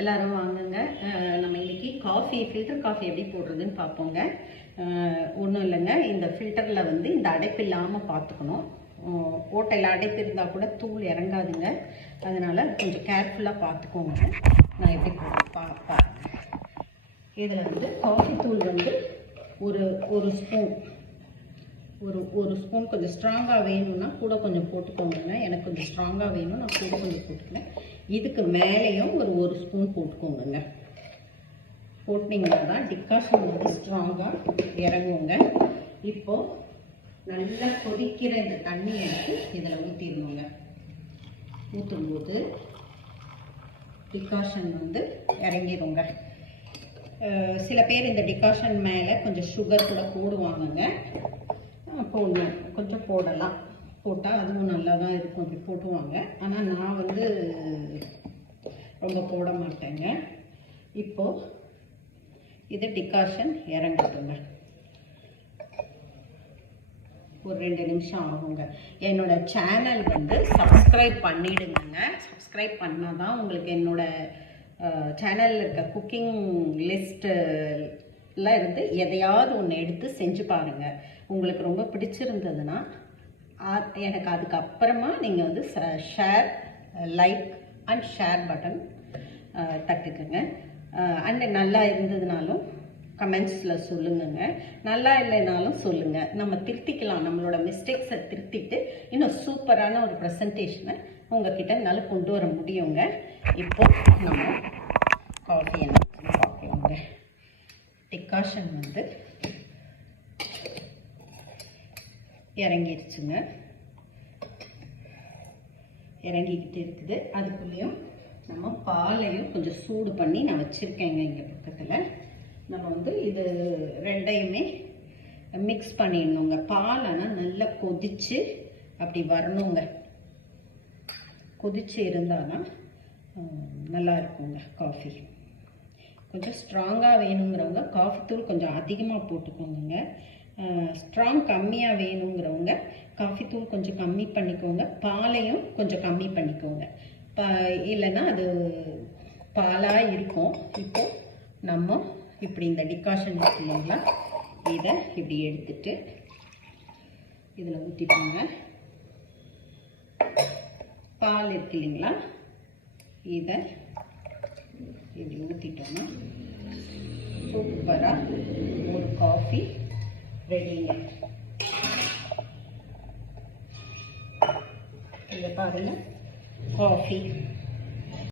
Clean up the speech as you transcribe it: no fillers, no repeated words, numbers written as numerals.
எல்லாரும் வாங்குங்க. நம்ம இன்னைக்கு ஃபில்டர் காஃபி எப்படி போடுறதுன்னு பார்ப்போங்க. ஒன்றும் இல்லைங்க, இந்த ஃபில்டரில் வந்து இந்த அடைப்பு இல்லாமல் பார்த்துக்கணும். ஓட்டையில் அடைப்பு இருந்தால் கூட தூள் இறங்காதுங்க. அதனால் கொஞ்சம் கேர்ஃபுல்லாக பார்த்துக்கோங்க. நான் எப்படி பார்ப்பேன். இதில் வந்து காஃபி தூள் வந்து ஒரு ஸ்பூன் ஒரு ஸ்பூன் கொஞ்சம் ஸ்ட்ராங்காக வேணும்னா கூட கொஞ்சம் போட்டுக்கோங்க. எனக்கு கொஞ்சம் ஸ்ட்ராங்காக வேணும், நான் கூட கொஞ்சம் போட்டுக்கிறேன். இதுக்கு மேலேயும் ஒரு ஸ்பூன் போட்டுக்கோங்க. போட்டிங்கன்னா தான் டிகாஷன் வந்து ஸ்ட்ராங்காக இறங்குங்க. இப்போது நல்லா கொதிக்கிற இந்த தண்ணி எடுத்து இதில் ஊற்றிடணுங்க. ஊற்றும்போது டிகாஷன் வந்து இறங்கிடுங்க. சில பேர் இந்த டிகாஷன் மேலே கொஞ்சம் சுகர் கூட போடுவாங்கங்க. போடணும், கொஞ்சம் போடலாம். போட்டால் அதுவும் நல்லா தான் இருக்கும், அப்படி போட்டுவாங்க. ஆனால் நான் வந்து ரொம்ப போட மாட்டேங்க. இப்போது இது டிகாஷன் இறங்கட்டுங்க. ஒரு 2 நிமிஷம் ஆகுங்க. என்னோடய சேனல் வந்து சப்ஸ்கிரைப் பண்ணிவிடுங்க. சப்ஸ்கிரைப் பண்ணால் தான் உங்களுக்கு என்னோடய சேனலில் இருக்க குக்கிங் லிஸ்ட்டில் இருந்து எதையாவது ஒன்று எடுத்து செஞ்சு பாருங்கள். உங்களுக்கு ரொம்ப பிடிச்சிருந்ததுன்னா எனக்கு அதுக்கப்புறமா நீங்கள் வந்து share, like and share button தட்டுக்குங்க. அண்ட் நல்லா இருந்ததுனாலும் கமெண்ட்ஸில் சொல்லுங்கங்க. நல்லா இல்லைனாலும் சொல்லுங்கள். நம்ம திருத்திக்கலாம், நம்மளோட மிஸ்டேக்ஸை திருத்திட்டு இன்னும் சூப்பரான ஒரு ப்ரெசன்டேஷனை உங்ககிட்ட என்னால் கொண்டு வர முடியுங்க. இப்போ நம்ம காஃபி என்ன பார்க்கலாங்க. டிகாஷன் வந்து இறங்கிடுச்சுங்க, இறங்கிக்கிட்டு இருக்குது. அதுக்குள்ளேயும் நம்ம பாலையும் கொஞ்சம் சூடு பண்ணி நான் வச்சுருக்கேங்க இங்கே பக்கத்தில். நம்ம வந்து இது ரெண்டையுமே மிக்ஸ் பண்ணிடணுங்க. பால் ஆனால் நல்லா கொதித்து அப்படி வரணுங்க. கொதிச்சு இருந்தால் தான் நல்லா இருக்குங்க காஃபி. கொஞ்சம் ஸ்ட்ராங்காக வேணுங்கிறவங்க காஃபி தூள் கொஞ்சம் அதிகமாக போட்டுக்கோங்க. ஸ்ட்ராங் கம்மியாக வேணுங்கிறவங்க காஃபி தூள் கொஞ்சம் கம்மி பண்ணிக்கோங்க. பாலையும் கொஞ்சம் கம்மி பண்ணிக்கோங்க. இல்லைன்னா அது பாலாக இருக்கும். இப்போது நம்ம இப்படி இந்த டிகாஷன் இருக்கு இல்லைங்களா, இதை இப்படி எடுத்துட்டு இதில் ஊற்றிக்கோங்க. பால் இருக்கு இல்லைங்களா, இதை இப்படி ஊற்றிட்டோம்னா சூப்பராக ஒரு காஃபி ரெடிங்க. இதை பாருங்கள், காஃபி